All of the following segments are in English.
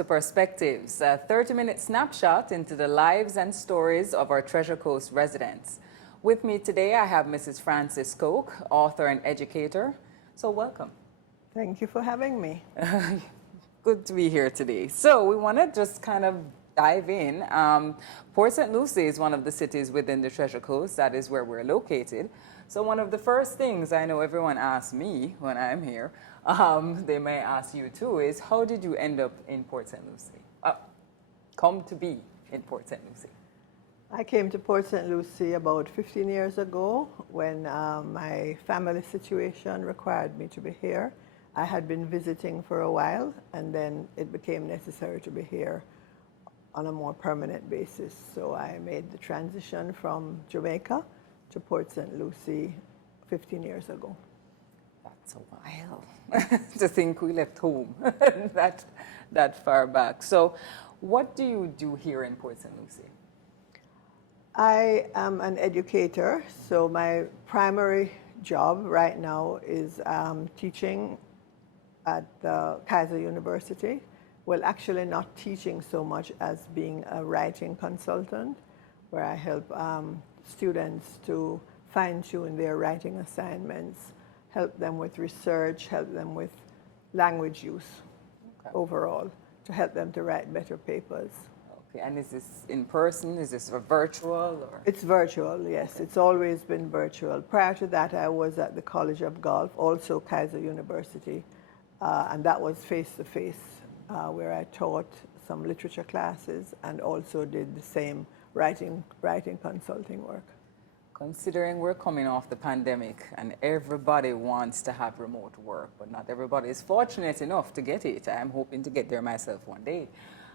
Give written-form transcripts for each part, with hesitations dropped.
to Perspectives, a 30-minute snapshot into the lives and stories of our Treasure Coast residents. With me today, I have Mrs. Frances Coke, author and educator. So welcome. Thank you for having me. Good to be here today. So we want to just kind of dive in. Port St. Lucie is one of the cities within the Treasure Coast. That is where we're located. So one of the first things I know everyone asks me when I'm here, they may ask you too, is how did you end up in Port St. Lucie? Come to be in Port St. Lucie. I came to Port St. Lucie about 15 years ago when my family situation required me to be here. I had been visiting for a while, and then it became necessary to be here on a more permanent basis. So I made the transition from Jamaica to Port St. Lucie 15 years ago. That's a while to think we left home that far back. So what do you do here in Port St. Lucie? I am an educator, so my primary job right now is teaching at the Kaiser University. Well, actually not teaching so much as being a writing consultant, where I help students to fine-tune their writing assignments, help them with research, help them with language use overall, to help them to write better papers. Okay, and is this in person? Is this virtual? Or? It's virtual, yes. Okay. It's always been virtual. Prior to that, I was at the College of Golf, also Kaiser University, and that was face-to-face, where I taught some literature classes and also did the same writing consulting work. Considering we're coming off the pandemic and everybody wants to have remote work, but not everybody is fortunate enough to get it. I'm hoping to get there myself one day.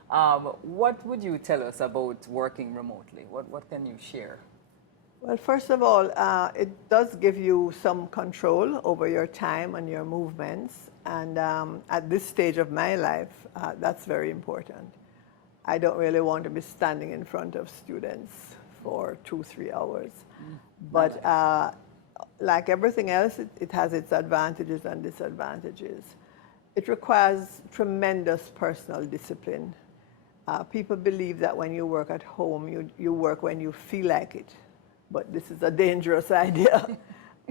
What would you tell us about working remotely? What can you share? Well, first of all, it does give you some control over your time and your movements. And at this stage of my life, that's very important. I don't really want to be standing in front of students for 2-3 hours. But like everything else, it has its advantages and disadvantages. It requires tremendous personal discipline. People believe that when you work at home, you work when you feel like it. But this is a dangerous idea.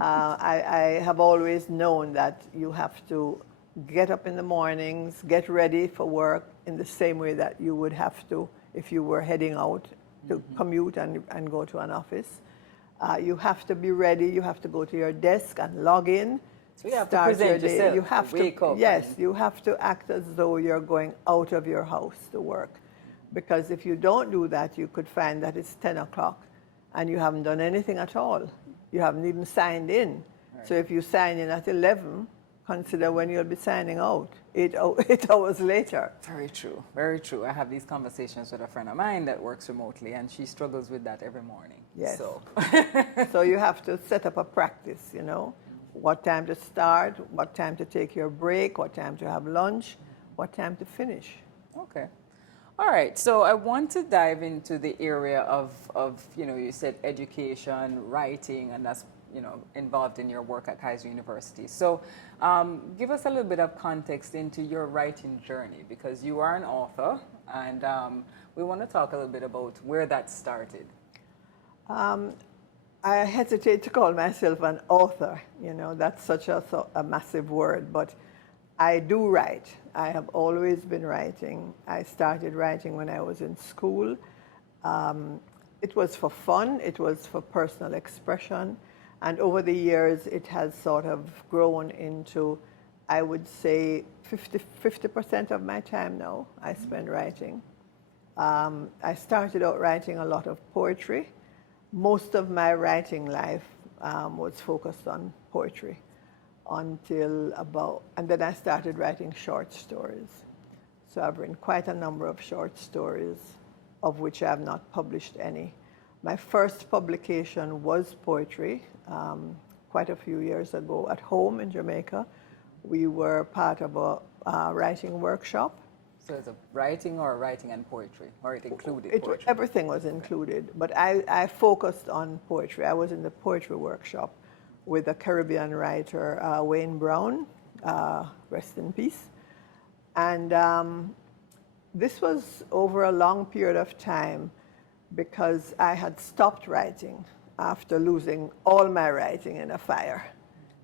I have always known that you have to get up in the mornings, get ready for work in the same way that you would have to if you were heading out to commute and go to an office. You have to be ready. You have to go to your desk and log in. So you have to present yourself. You have to wake up. Yes, you have to act as though you're going out of your house to work. Because if you don't do that, you could find that it's 10 o'clock and you haven't done anything at all. You haven't even signed in. Right. So if you sign in at 11, consider when you'll be signing out, 8 hours later. Very true, very true. I have these conversations with a friend of mine that works remotely, and she struggles with that every morning. Yes. So, so you have to set up a practice, you know, what time to start, what time to take your break, what time to have lunch, what time to finish. Okay. All right, so I want to dive into the area of you said education, writing, and that's, involved in your work at Kaiser University. So give us a little bit of context into your writing journey, because you are an author, and we want to talk a little bit about where that started. I hesitate to call myself an author, that's such a massive word, but I do write. I have always been writing. I started writing when I was in school. It was for fun, it was for personal expression, and over the years it has sort of grown into, I would say, 50% of my time now I spend writing. I started out writing a lot of poetry. Most of my writing life was focused on poetry. And then I started writing short stories. So I've written quite a number of short stories, of which I have not published any. My first publication was poetry, quite a few years ago at home in Jamaica. We were part of a writing workshop. So it's a writing or writing and poetry, or it included poetry? Everything was included, but I focused on poetry. I was in the poetry workshop with a Caribbean writer, Wayne Brown, rest in peace. And This was over a long period of time because I had stopped writing after losing all my writing in a fire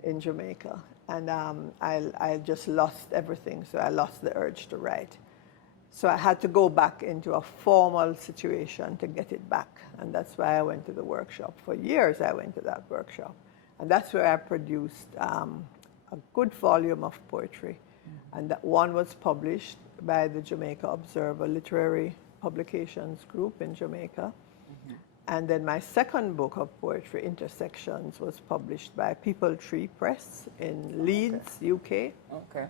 in Jamaica. And I just lost everything, so I lost the urge to write. So I had to go back into a formal situation to get it back. And that's why I went to the workshop. For years I went to that workshop. And that's where I produced a good volume of poetry. And that one was published by the Jamaica Observer Literary Publications Group in Jamaica. And then my second book of poetry, Intersections, was published by People Tree Press in Leeds, UK. Okay.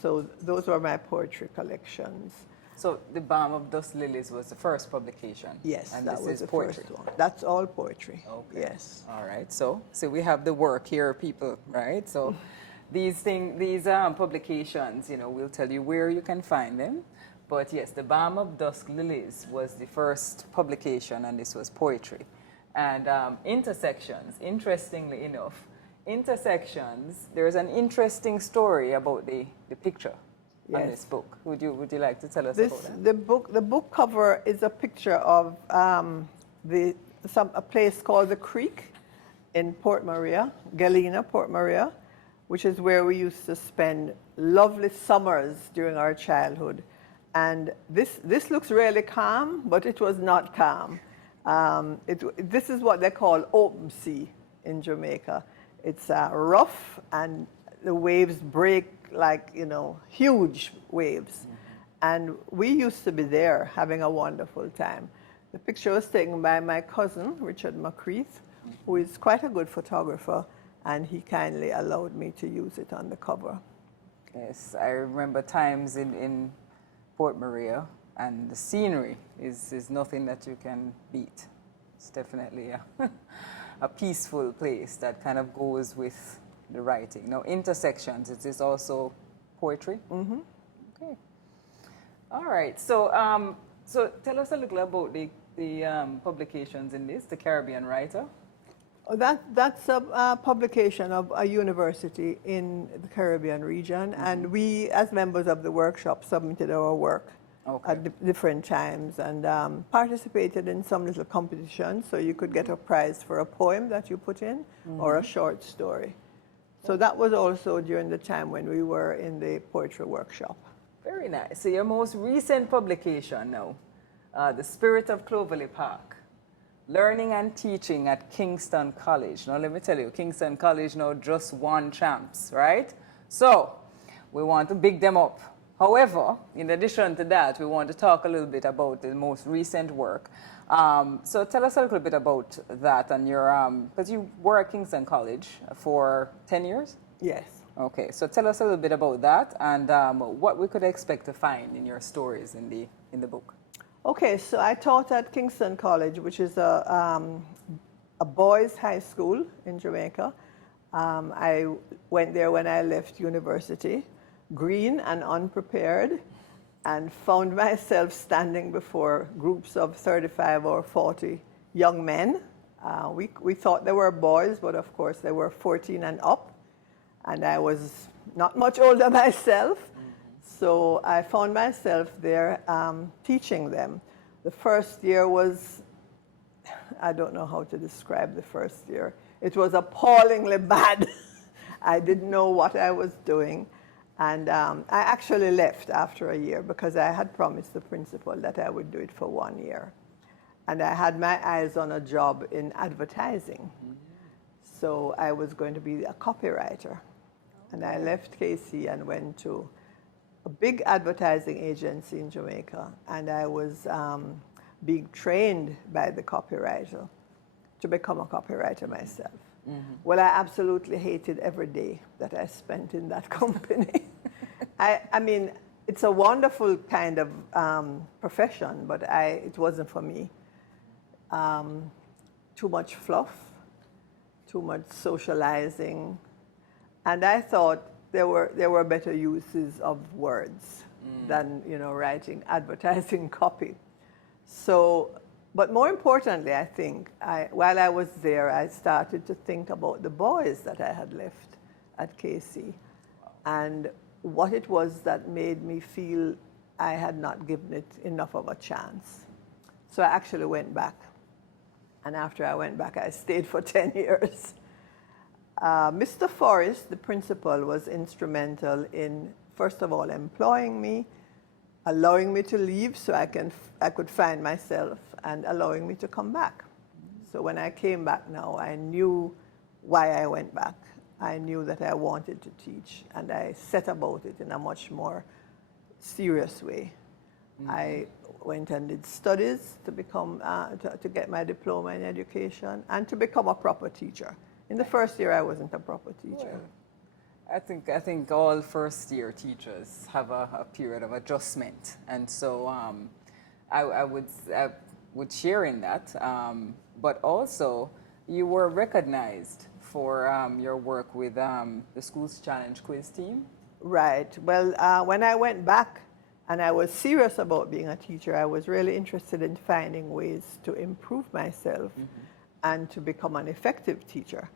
So those were my poetry collections. So the Balm of Dusk Lilies was the first publication? Yes, and that this was is the poetry. first one. That's all poetry. Okay. Yes. All right. So we have the work here, people, right? So these publications, you know, we'll tell you where you can find them. But yes, the Balm of Dusk Lilies was the first publication, and this was poetry. And Intersections, interestingly enough, Intersections, there's an interesting story about the picture on this book. Would you like to tell us about that? The book cover is a picture of a place called the Creek in Port Maria, Galena, Port Maria, which is where we used to spend lovely summers during our childhood. And this looks really calm, but it was not calm. This is what they call open sea in Jamaica. It's rough, and the waves break like, you know, huge waves. And we used to be there having a wonderful time. The picture was taken by my cousin, Richard McCreath, who is quite a good photographer, and he kindly allowed me to use it on the cover. Yes, I remember times in Port Maria, and the scenery is nothing that you can beat. It's definitely a peaceful place that kind of goes with the writing. Now, Intersections, it is also poetry? Mm-hmm. Okay. All right. So so tell us a little about the publications in this, The Caribbean Writer. That's a publication of a university in the Caribbean region, and we, as members of the workshop, submitted our work at different times and participated in some little competitions, so you could get a prize for a poem that you put in or a short story. So that was also during the time when we were in the poetry workshop. Very nice. So your most recent publication now, The Spirit of Clovelly Park. Learning and teaching at Kingston College. Now, let me tell you, Kingston College now just won champs, right? So, we want to big them up. However, in addition to that, we want to talk a little bit about the most recent work. So, tell us a little bit about that and your, because you were at Kingston College for 10 years? Yes. Okay, so tell us a little bit about that and what we could expect to find in your stories in the book. Okay, so I taught at Kingston College, which is a boys' high school in Jamaica. I went there when I left university, green and unprepared, and found myself standing before groups of 35 or 40 young men. We thought they were boys, but of course they were 14 and up, and I was not much older myself. So I found myself there teaching them. The first year was, I don't know how to describe the first year. It was appallingly bad. I didn't know what I was doing. And I actually left after a year because I had promised the principal that I would do it for 1 year. And I had my eyes on a job in advertising. So I was going to be a copywriter. And I left KC and went to a big advertising agency in Jamaica, and I was being trained by the copywriter to become a copywriter myself. Well, I absolutely hated every day that I spent in that company. I mean, it's a wonderful kind of profession, but it wasn't for me. Too much fluff, too much socializing, and I thought there were better uses of words than, you know, writing advertising copy. So, but more importantly, I think, while I was there, I started to think about the boys that I had left. at KC, and what it was that made me feel I had not given it enough of a chance. So I actually went back. And after I went back, I stayed for 10 years. Mr. Forrest, the principal, was instrumental in, first of all, employing me, allowing me to leave so I could find myself, and allowing me to come back. So when I came back now, I knew why I went back. I knew that I wanted to teach, and I set about it in a much more serious way. I went and did studies to become, to get my diploma in education and to become a proper teacher. In the first year, I wasn't a proper teacher. Well, I think all first-year teachers have a period of adjustment, and so I would share in that. But also, you were recognized for your work with the Schools Challenge quiz team. Right. Well, when I went back and I was serious about being a teacher, I was really interested in finding ways to improve myself and to become an effective teacher.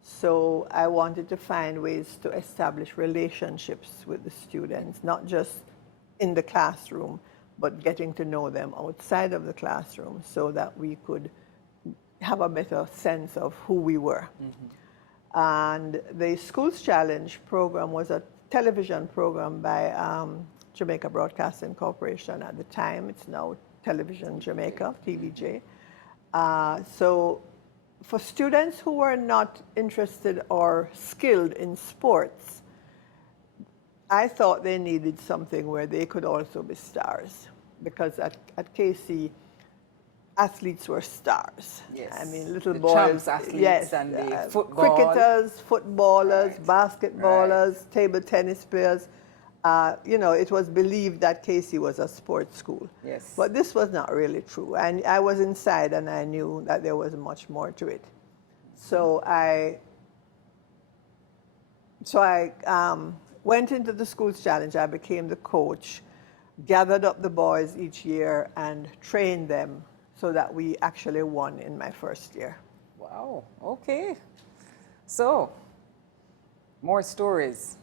So I wanted to find ways to establish relationships with the students, not just in the classroom, but getting to know them outside of the classroom so that we could have a better sense of who we were. And the Schools Challenge program was a television program by Jamaica Broadcasting Corporation at the time. It's now Television Jamaica, TVJ. So for students who were not interested or skilled in sports, I thought they needed something where they could also be stars. Because at KC, athletes were stars. Yes. I mean, little the boys. champs athletes, yes, and the football. Cricketers, footballers, Right. basketballers, Right. table tennis players. You know, it was believed that KC was a sports school. Yes. But this was not really true. And I was inside and I knew that there was much more to it. So I went into the Schools Challenge. I became the coach, gathered up the boys each year and trained them so that we actually won in my first year. Wow, okay. So, more stories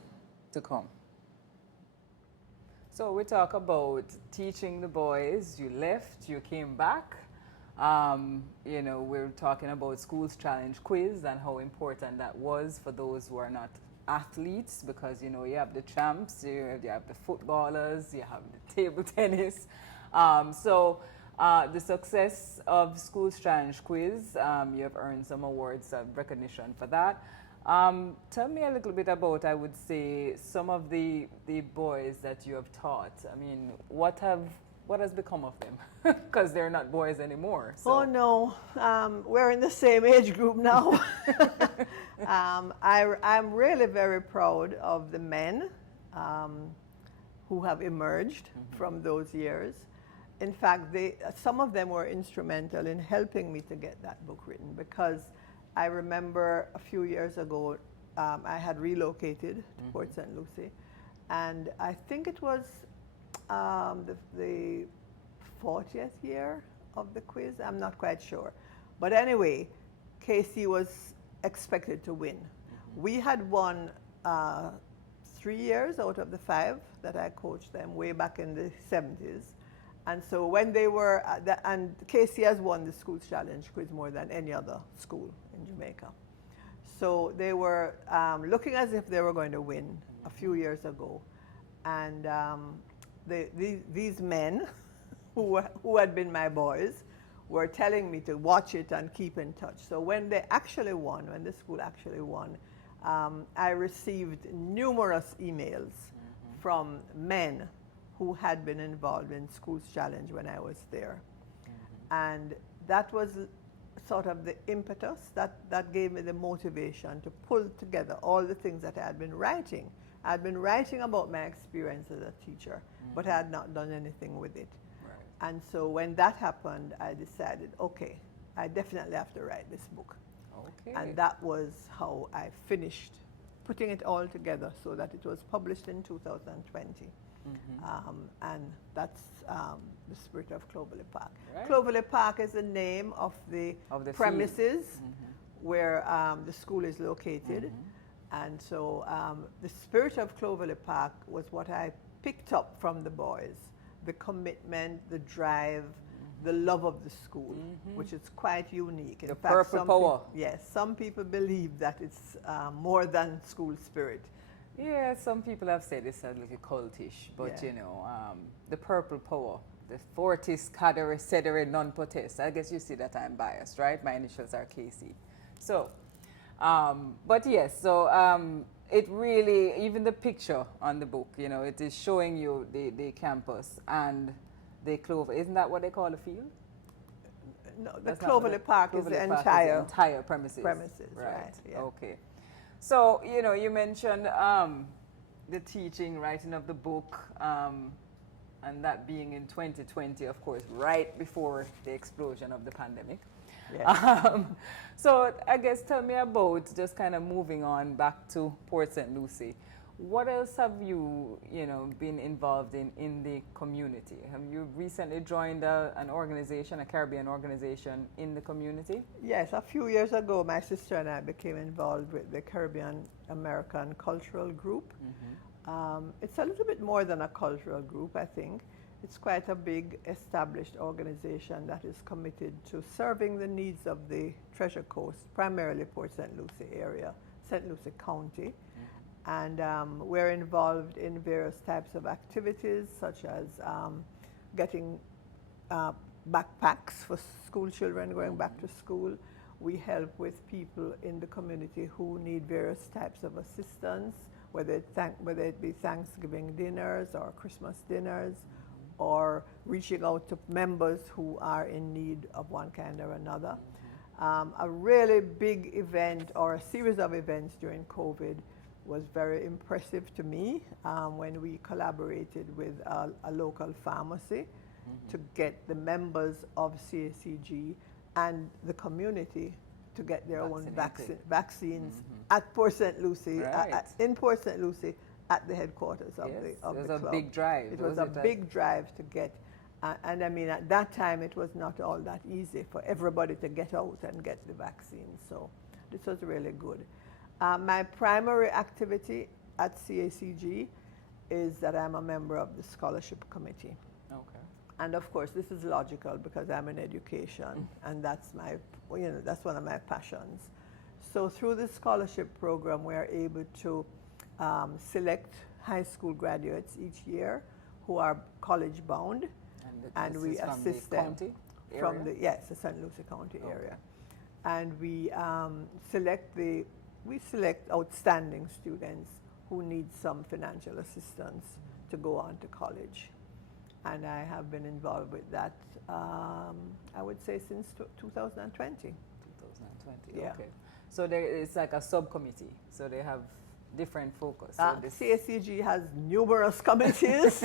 to come. So we talk about teaching the boys. You left, you came back. You know, we're talking about Schools Challenge quiz and how important that was for those who are not athletes, because, you know, you have the champs, you have the footballers, you have the table tennis. The success of Schools Challenge quiz, you have earned some awards of recognition for that. Tell me a little bit about, I would say, some of the boys that you have taught. I mean, what has become of them? Because they're not boys anymore. So. Oh no, we're in the same age group now. I'm really very proud of the men who have emerged from those years. In fact, some of them were instrumental in helping me to get that book written, because I remember a few years ago, I had relocated to Port St. Lucie, and I think it was the 40th year of the quiz. I'm not quite sure. But anyway, KC was expected to win. We had won 3 years out of the 5 that I coached them way back in the 70s. And so when they were, and KC has won the Schools Challenge quiz more than any other school in Jamaica. So they were looking as if they were going to win a few years ago. And these men who had been my boys were telling me to watch it and keep in touch. So when they actually won, when the school actually won, I received numerous emails from men who had been involved in Schools Challenge when I was there. And that was sort of the impetus that gave me the motivation to pull together all the things that I had been writing. I had been writing about my experience as a teacher, but I had not done anything with it. Right. And so when that happened, I decided, okay, I definitely have to write this book. Okay. And that was how I finished putting it all together so that it was published in 2020. And that's the Spirit of Clovelly Park. Right. Clovelly Park is the name of the premises where the school is located. And so the Spirit of Clovelly Park was what I picked up from the boys the commitment, the drive, the love of the school, which is quite unique. In The fact, purple power. Yes, some people believe that it's more than school spirit. Yeah, some people have said it's a little cultish, but Yeah. you know, the purple power, the fortis cadere cedere non potest. I guess you see that I'm biased, right? My initials are KC. So, but yes, so it really, even the picture on the book, you know, it is showing you the campus and the clover. Isn't that what they call the field? No, the That's not what Clovelly Park is Clovelly the Park entire entire premises. right, yeah. Okay. So, you know, you mentioned the teaching, writing of the book, and that being in 2020, of course, right before the explosion of the pandemic. Yeah. So I guess tell me about, just kind of moving on back to Port St. Lucie. What else have you, you know, been involved in the community? Have you recently joined an organization, a Caribbean organization in the community? Yes, a few years ago, my sister and I became involved with the Caribbean American Cultural Group. It's a little bit more than a cultural group, I think. It's quite a big established organization that is committed to serving the needs of the Treasure Coast, primarily Port St. Lucie area, St. Lucie County. And we're involved in various types of activities, such as getting backpacks for school children going back to school. We help with people in the community who need various types of assistance, whether it be Thanksgiving dinners or Christmas dinners, or reaching out to members who are in need of one kind or another. A really big event, or a series of events during COVID, was very impressive to me when we collaborated with a local pharmacy to get the members of CACG and the community to get their own vaccines at Port St. Lucie, Right. in Port St. Lucie, at the headquarters of the club. It was a big drive. It was a big drive to get, and I mean, at that time it was not all that easy for everybody to get out and get the vaccine. So this was really good. My primary activity at CACG is that I'm a member of the scholarship committee. Okay. And of course, this is logical because I'm in education, and that's that's one of my passions. So through the scholarship program, we are able to select high school graduates each year who are college bound, and we assist them from the St. Lucie County area, and we select outstanding students who need some financial assistance to go on to college. And I have been involved with that, I would say, since 2020. 2020, Yeah. okay. So it's like a subcommittee, so they have different focus. So CACG has numerous committees.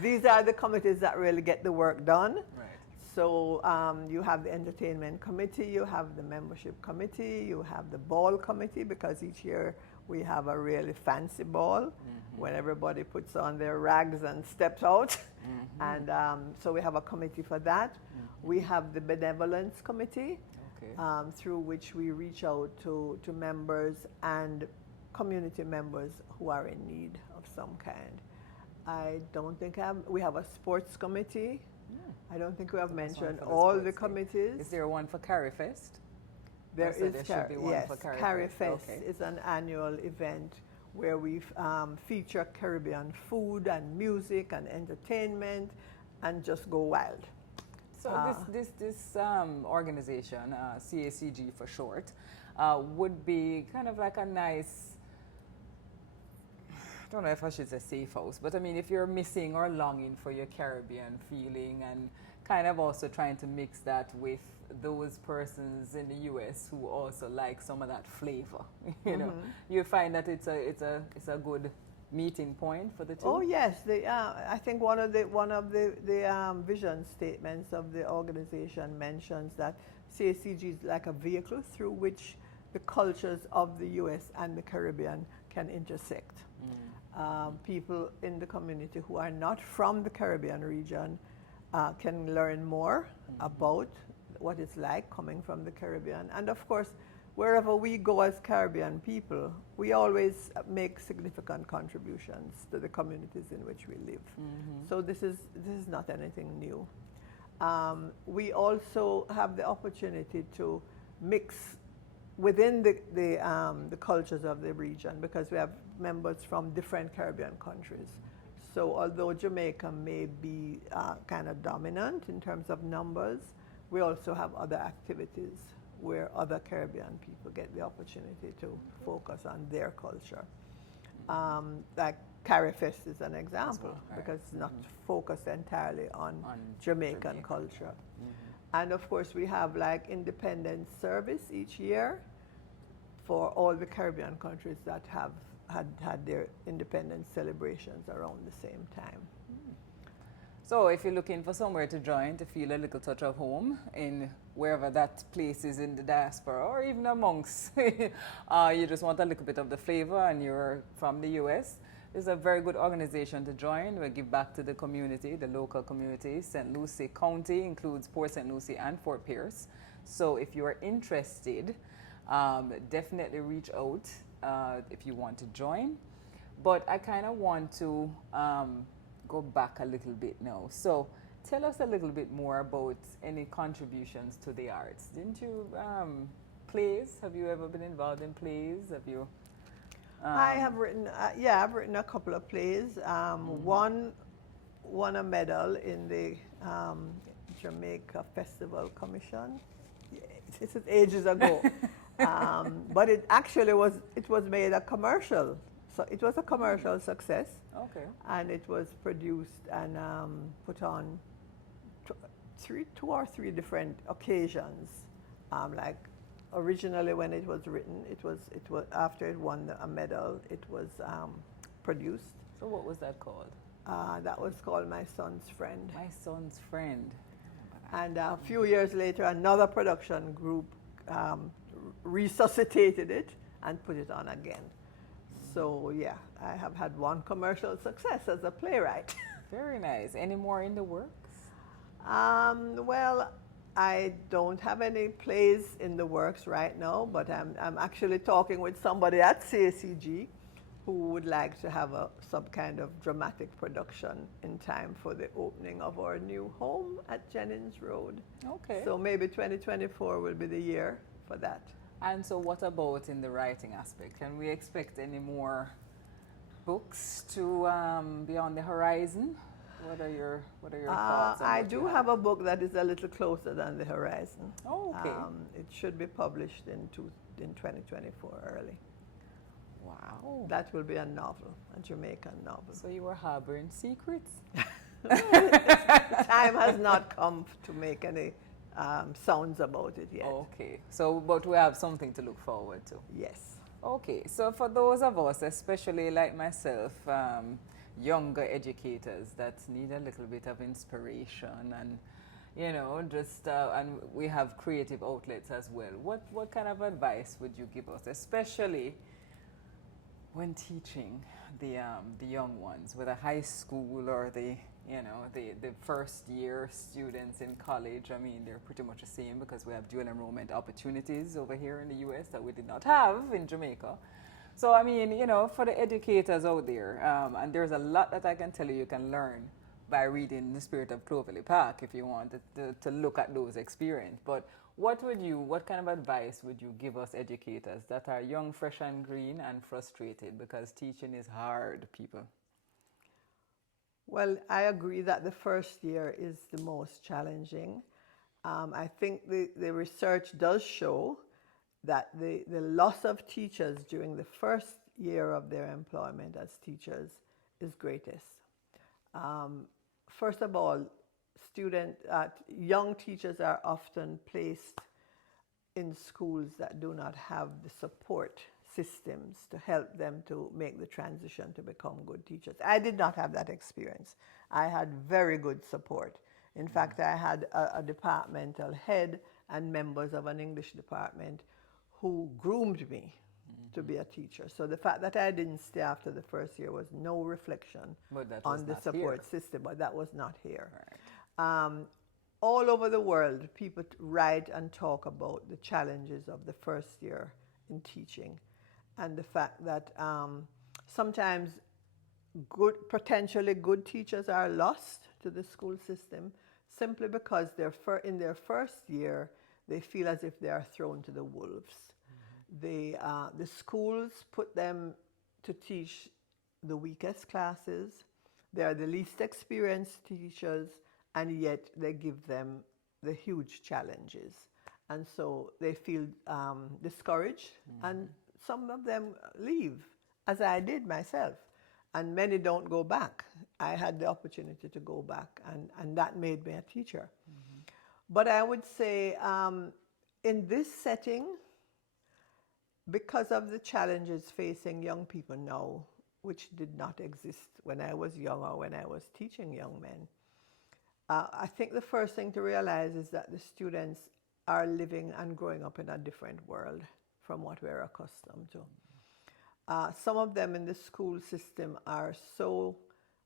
These are the committees that really get the work done. Right. So you have the entertainment committee, you have the membership committee, you have the ball committee, because each year we have a really fancy ball when everybody puts on their rags and steps out. And so we have a committee for that. We have the benevolence committee, through which we reach out to members and community members who are in need of some kind. I don't think we have a sports committee. I don't think we have mentioned all the committees. Is there one for CariFest? There is, yes, CariFest is an annual event where we feature Caribbean food and music and entertainment and just go wild. So this organization, CACG for short, would be kind of like a nice, I don't know if I should say safe house, but I mean, if you're missing or longing for your Caribbean feeling, and kind of also trying to mix that with those persons in the US who also like some of that flavor, you know, you find that it's a good meeting point for the two. Oh yes, I think one of the vision statements of the organization mentions that CACG is like a vehicle through which the cultures of the US and the Caribbean can intersect. People in the community who are not from the Caribbean region can learn more about what it's like coming from the Caribbean. And of course, wherever we go as Caribbean people, we always make significant contributions to the communities in which we live. So this is not anything new. We also have the opportunity to mix within the cultures of the region, because we have members from different Caribbean countries. So although Jamaica may be kind of dominant in terms of numbers, we also have other activities where other Caribbean people get the opportunity to focus on their culture. Like CariFest is an example, well, right. because it's not focused entirely on Jamaican culture. And of course, we have like independence service each year for all the Caribbean countries that have had their independence celebrations around the same time. So if you're looking for somewhere to join to feel a little touch of home in wherever that place is in the diaspora, or even amongst, you just want a little bit of the flavor and you're from the US, it's a very good organization to join. We give back to the community, the local community. St. Lucie County includes Port St. Lucie and Fort Pierce. So if you are interested, definitely reach out if you want to join. But I kind of want to go back a little bit now. So tell us a little bit more about any contributions to the arts. Didn't you plays? Have you ever been involved in plays? Have you? I have written, I've written a couple of plays. One won a medal in the Jamaica Festival Commission. This is ages ago. But it actually was made a commercial. So it was a commercial success. Okay. And it was produced and put on two or three different occasions. Like originally when it was written, it was after it won a medal, it was produced. So what was that called? That was called My Son's Friend. My Son's Friend. And a few years later, another production group resuscitated it and put it on again. So yeah, I have had one commercial success as a playwright. Very nice. Any more in the works? Well, I don't have any plays in the works right now, but I'm actually talking with somebody at CACG who would like to have some kind of dramatic production in time for the opening of our new home at Jennings Road. Okay. So maybe 2024 will be the year for that. And so what about in the writing aspect? Can we expect any more books to be on the horizon? What are your thoughts on I what you do have a book that is a little closer than the horizon. Oh, okay. It should be published in 2024 early. Wow. That will be a novel, a Jamaican novel. So you were harboring secrets? Time has not come to make any sounds about it yet. Okay. So, but we have something to look forward to. Yes. Okay. So for those of us, especially like myself, younger educators that need a little bit of inspiration and, you know, just, and we have creative outlets as well. What kind of advice would you give us, especially when teaching the young ones, whether high school or the first year students in college? I mean, they're pretty much the same because we have dual enrollment opportunities over here in the US that we did not have in Jamaica. So, I mean, you know, for the educators out there, and there's a lot that I can tell you can learn by reading The Spirit of Clovelly Park if you want to look at those experiences. But what kind of advice would you give us educators that are young, fresh and green and frustrated, because teaching is hard, people? Well, I agree that the first year is the most challenging. I think the research does show that the loss of teachers during the first year of their employment as teachers is greatest. First of all, young teachers are often placed in schools that do not have the support systems to help them to make the transition to become good teachers. I did not have that experience. I had very good support. In fact, I had a departmental head and members of an English department who groomed me to be a teacher. So the fact that I didn't stay after the first year was no reflection on the support system, but that was not here. Right. all over the world, people write and talk about the challenges of the first year in teaching, and the fact that sometimes potentially good teachers are lost to the school system simply because in their first year they feel as if they are thrown to the wolves. The schools put them to teach the weakest classes. They are the least experienced teachers, and yet they give them the huge challenges. And so they feel discouraged, and some of them leave, as I did myself. And many don't go back. I had the opportunity to go back, and that made me a teacher. But I would say in this setting, because of the challenges facing young people now, which did not exist when I was young or when I was teaching young men, I think the first thing to realize is that the students are living and growing up in a different world from what we're accustomed to. Some of them in the school system are so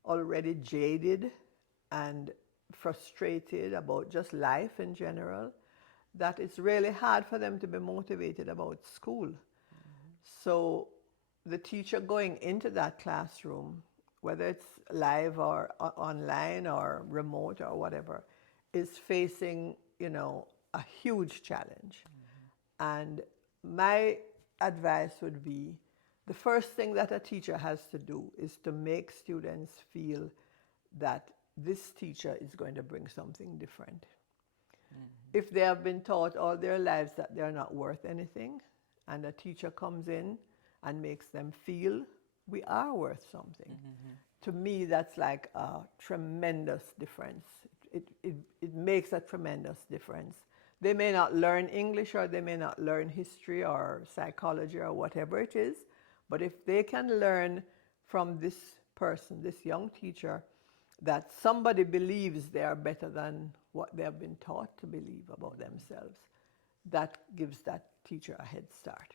already jaded and frustrated about just life in general that it's really hard for them to be motivated about school. So the teacher going into that classroom, whether it's live or online or remote or whatever, is facing, a huge challenge. And my advice would be, the first thing that a teacher has to do is to make students feel that this teacher is going to bring something different. If they have been taught all their lives that they're not worth anything, and a teacher comes in and makes them feel we are worth something, to me that's like a tremendous difference. It makes a tremendous difference. They may not learn English, or they may not learn history or psychology or whatever it is, but if they can learn from this person, this young teacher, that somebody believes they are better than what they have been taught to believe about themselves, that gives that teacher a head start.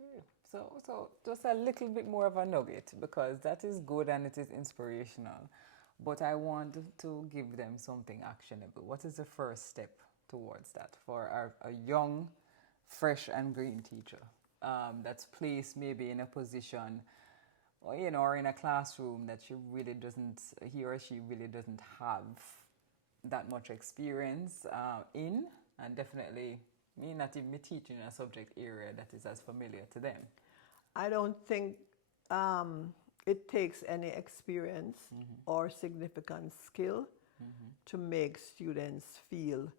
Okay, so just a little bit more of a nugget, because that is good and it is inspirational, but I want to give them something actionable. What is the first step towards that for a young, fresh and green teacher that's placed maybe in a position, or in a classroom that he or she really doesn't have that much experience in, and definitely me not even be teaching a subject area that is as familiar to them? I don't think it takes any experience or significant skill to make students feel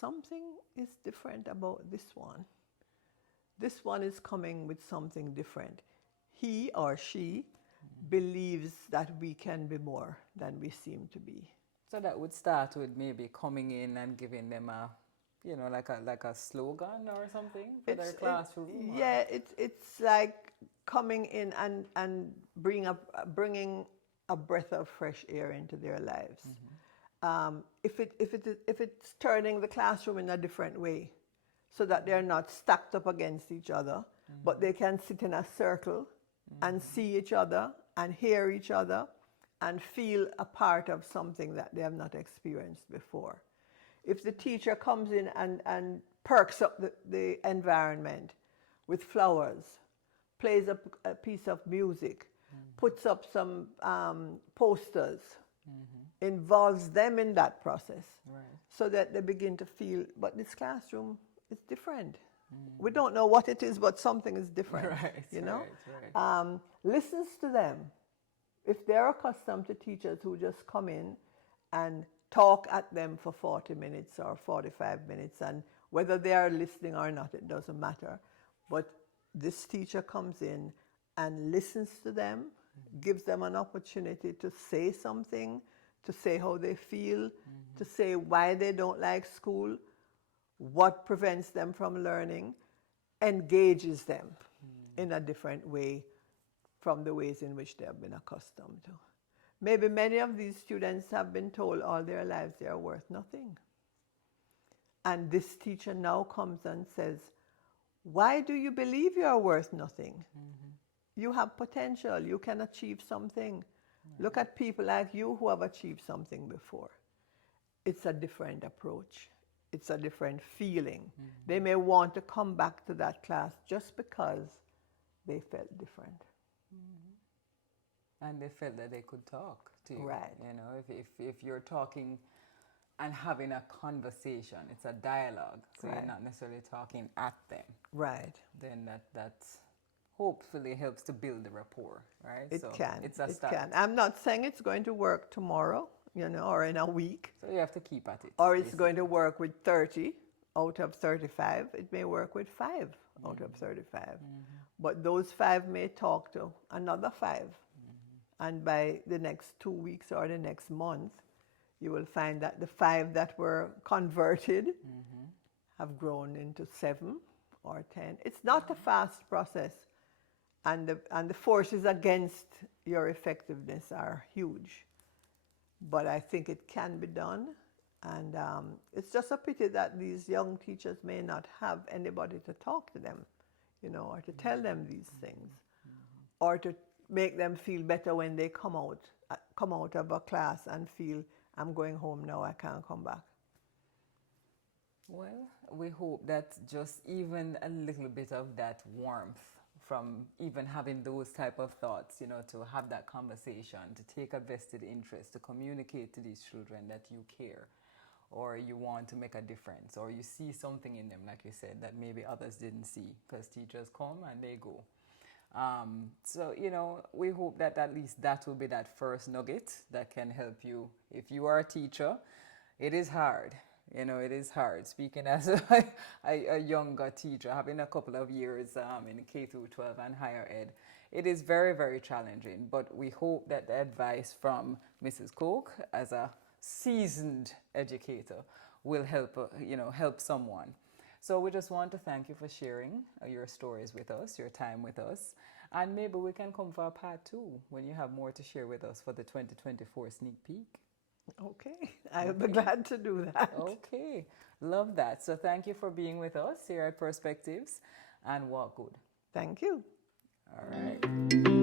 something is different about this one. This one is coming with something different. He or she believes that we can be more than we seem to be. So that would start with maybe coming in and giving them a, like a slogan or something for their classroom? It's like coming in and bringing a breath of fresh air into their lives. If it's turning the classroom in a different way, so that they're not stacked up against each other, but they can sit in a circle and see each other and hear each other and feel a part of something that they have not experienced before. If the teacher comes in and perks up the environment with flowers, plays a piece of music, puts up some posters, involves them in that process, so that they begin to feel, but this classroom is different. We don't know what it is, but something is different. Listens to them. If they're accustomed to teachers who just come in and talk at them for 40 minutes or 45 minutes, and whether they are listening or not, it doesn't matter. But this teacher comes in and listens to them, gives them an opportunity to say something, to say how they feel, to say why they don't like school, what prevents them from learning, engages them in a different way from the ways in which they have been accustomed to. Maybe many of these students have been told all their lives they are worth nothing. And this teacher now comes and says, why do you believe you are worth nothing? You have potential, you can achieve something. Look at people like you who have achieved something before. it's a different approach. It's a different feeling. They may want to come back to that class just because they felt different. And they felt that they could talk to you. Right. You know, if you're talking and having a conversation, it's a dialogue. So you're Right. not necessarily talking at them. Right. Then that hopefully helps to build the rapport, right? It so can. It's a It start. can. I'm not saying it's going to work tomorrow, you know, or in a week, So you have to keep at it. or it's going to work with 30 out of 35. It may work with 5 out of 35. But those 5 may talk to another 5. And by the next 2 weeks or the next month, you will find that the 5 that were converted have grown into 7 or 10. It's not a fast process, and the forces against your effectiveness are huge. But I think it can be done, and it's just a pity that these young teachers may not have anybody to talk to them, you know, or to tell them these things, or to make them feel better when they come out of a class and feel, I'm going home now, I can't come back. Well, we hope that just even a little bit of that warmth from even having those type of thoughts, you know, to have that conversation, to take a vested interest, to communicate to these children that you care, or you want to make a difference, or you see something in them, like you said, that maybe others didn't see, because teachers come and they go. So, you know, we hope that at least that will be that first nugget that can help you. If you are a teacher, it is hard. You know, it is hard. Speaking as a younger teacher, having a couple of years in K through 12 and higher ed, it is very, very challenging. But we hope that the advice from Mrs. Coke, as a seasoned educator, will help, help someone. So we just want to thank you for sharing your stories with us, your time with us. And maybe we can come for a part 2 when you have more to share with us for the 2024 sneak peek. Okay, I'll be glad to do that. Okay, love that. So thank you for being with us here at Perspectives, and walk good. Thank you. All right.